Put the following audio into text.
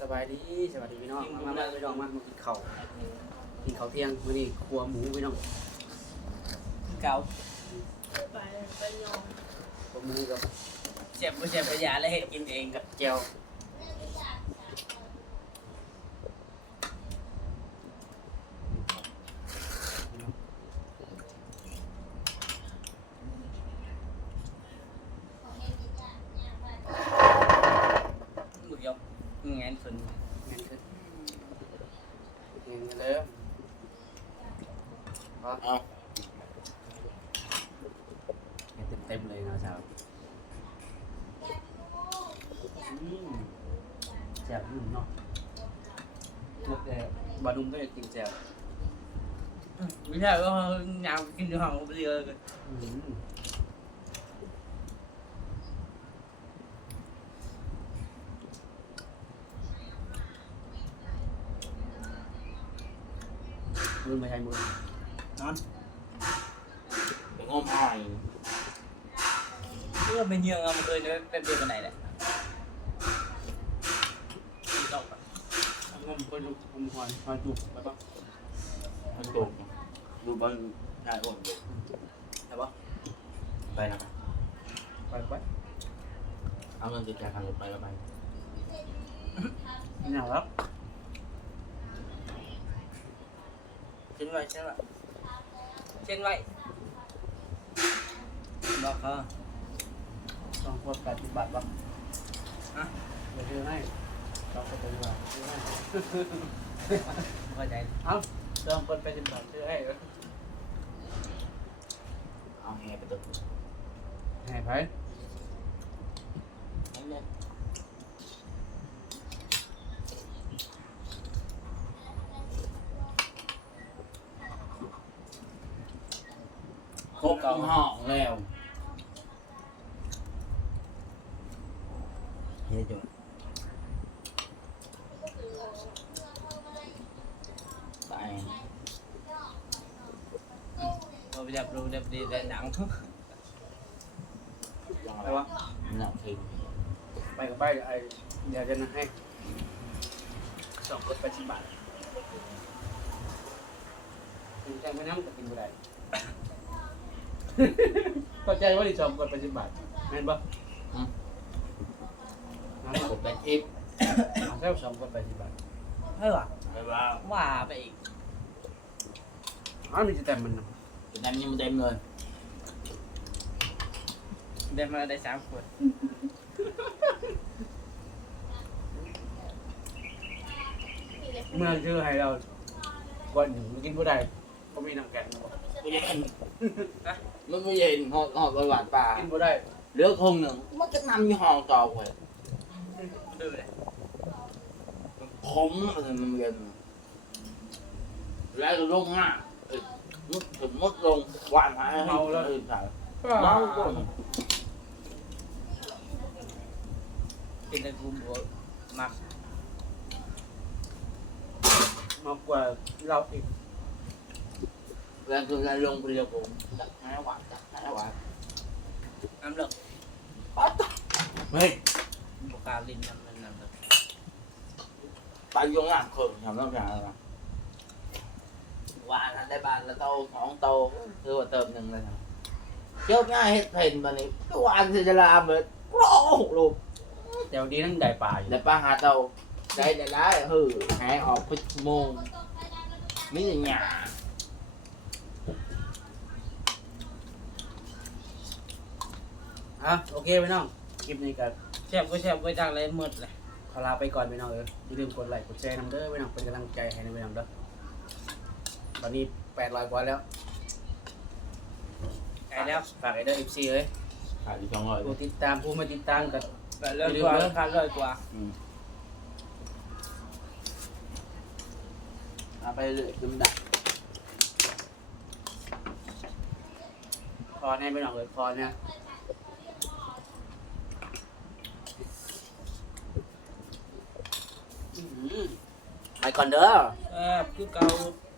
สบายดีสวัสดีพี่น้องมามาพี่น้องมามากินข้าวกินข้าวเที่ยงมื้อนี้ครัวหมูพี่น้องเก่าไปไปยอมครัวหมูกับเจ็บบ่เจ็บบ่ยาแล้วเฮ็ดกินเองกับแจ่ว มึกยก งานส่นแม่นคือเห็นกันเลยเอาเห็นเต็มๆเลยเนาะสาวอืมแจ่วนุ่มเนาะลูกแต่บาดุมก็จะกินแจ่วไม่ใช่ว่าอยากกินอยู่ห้องบ่เรือเลย อืม มือไม่ใช่มือนอนไปงมหอยเพื่อเป็นเยืองเอามาเคยเนี่ยเป็นเดือนกันไหนแหละตกงมก็ยุบงมหอยหอยจุกไปปะมันตกดูบอลนายอ้วนอยู่ไปปะไปนะครับไปไปเอาเงินติดใจทางรถไปแล้วไปนี่หนาวครับ เช่น ไว้เช่นไว้เช่นไว้บอกเขาสองขวดแปดสิบบาทปะฮะเดี๋ยวซื้อให้สองขวดแปดสิบบาทซื้อให้เข้าใจเอ้าสองขวดแปดสิบบาทซื้อให้เอาแฮไปตึกให้ไผ ครบห้องแล้วเฮ้ยจุ๊ตายพอไปจับรู้จับดีได้หนังยังไปไงวะหนักทิ้งไปกับไปไอ้เดี๋ยวจะให้สองขวดแปดสิบบาทกินแค่ไม่น้ำก็กินไม่ได้ เข้าใจว่าที่สองขวดแปดสิบบาทแม่นปะน้ำกดไปทิปมาแค่สองขวดแปดสิบบาทเฮ้ยว่ะไปว่าว่าไปอีกอ๋อมีจะแต่มันนะจะได้ยังไม่เต็มเลยได้มาได้สามขวดเมื่อชื่อให้เราก่อนหนึ่งกินผู้ใดก็มีน้ำแกงบ่ ไม่เย็นมันไม่เย็นหอดหอดหวานป่ากินผู้ใดเหลือคงหนึ่งมันจะนำยี่ห้อต่อไปดื้อเลยผมมันเย็นแล้วก็ลงหน้ามุดถึงมุดลงหวานหายให้อื่นถ่าเมาก่อนกินแต่กูบัวมักมากกว่าเราอีก แล้วคือการลงเรียกผมจัดให้หวานจัดให้หวานน้ำเหลือกเฮ้ยบุกาลินน้ำมันน้ำเหลือกไปยงงานคนทำน้ำยาอะไรหวานได้บานและโตสองโตคือว่าเติมหนึ่งเลยนะเจ้าง่ายเฮ็ดเพนมานี่หวานสิจะลามเลยโอ้โหลูกแต่วันนี้นั่งได้ปลาอยู่แล้ป้าหาเตาได้ได้ได้เฮือหายออกไปโมงมีอย่างเงี้ย อะโอเคพี่น้องคลิปนี้ก็แซ่บก็แซ่บไว้จังเลยหมดเลยขอลาไปก่อนพี่น้องเอออย่าลืมกดไลค์กดแชร์น้ำเด้อพี่น้องเป็นกำลังใจให้นะพี่น้องเด้อตอนนี้แปดร้อยกว่าแล้วไก่แล้วฝากไอ้เด้อ FC เลยขายดีสองร้อยผู้ติดตามผู้ไม่ติดตามก็ก็เลิกกว่าเลิกคันเลิกกว่าอืมเอาไปเลยจุ่มดักพอแน่พี่น้องเออพอเนี่ยอื้อหือ ไปก่อนเด้อ ครับคือเก่า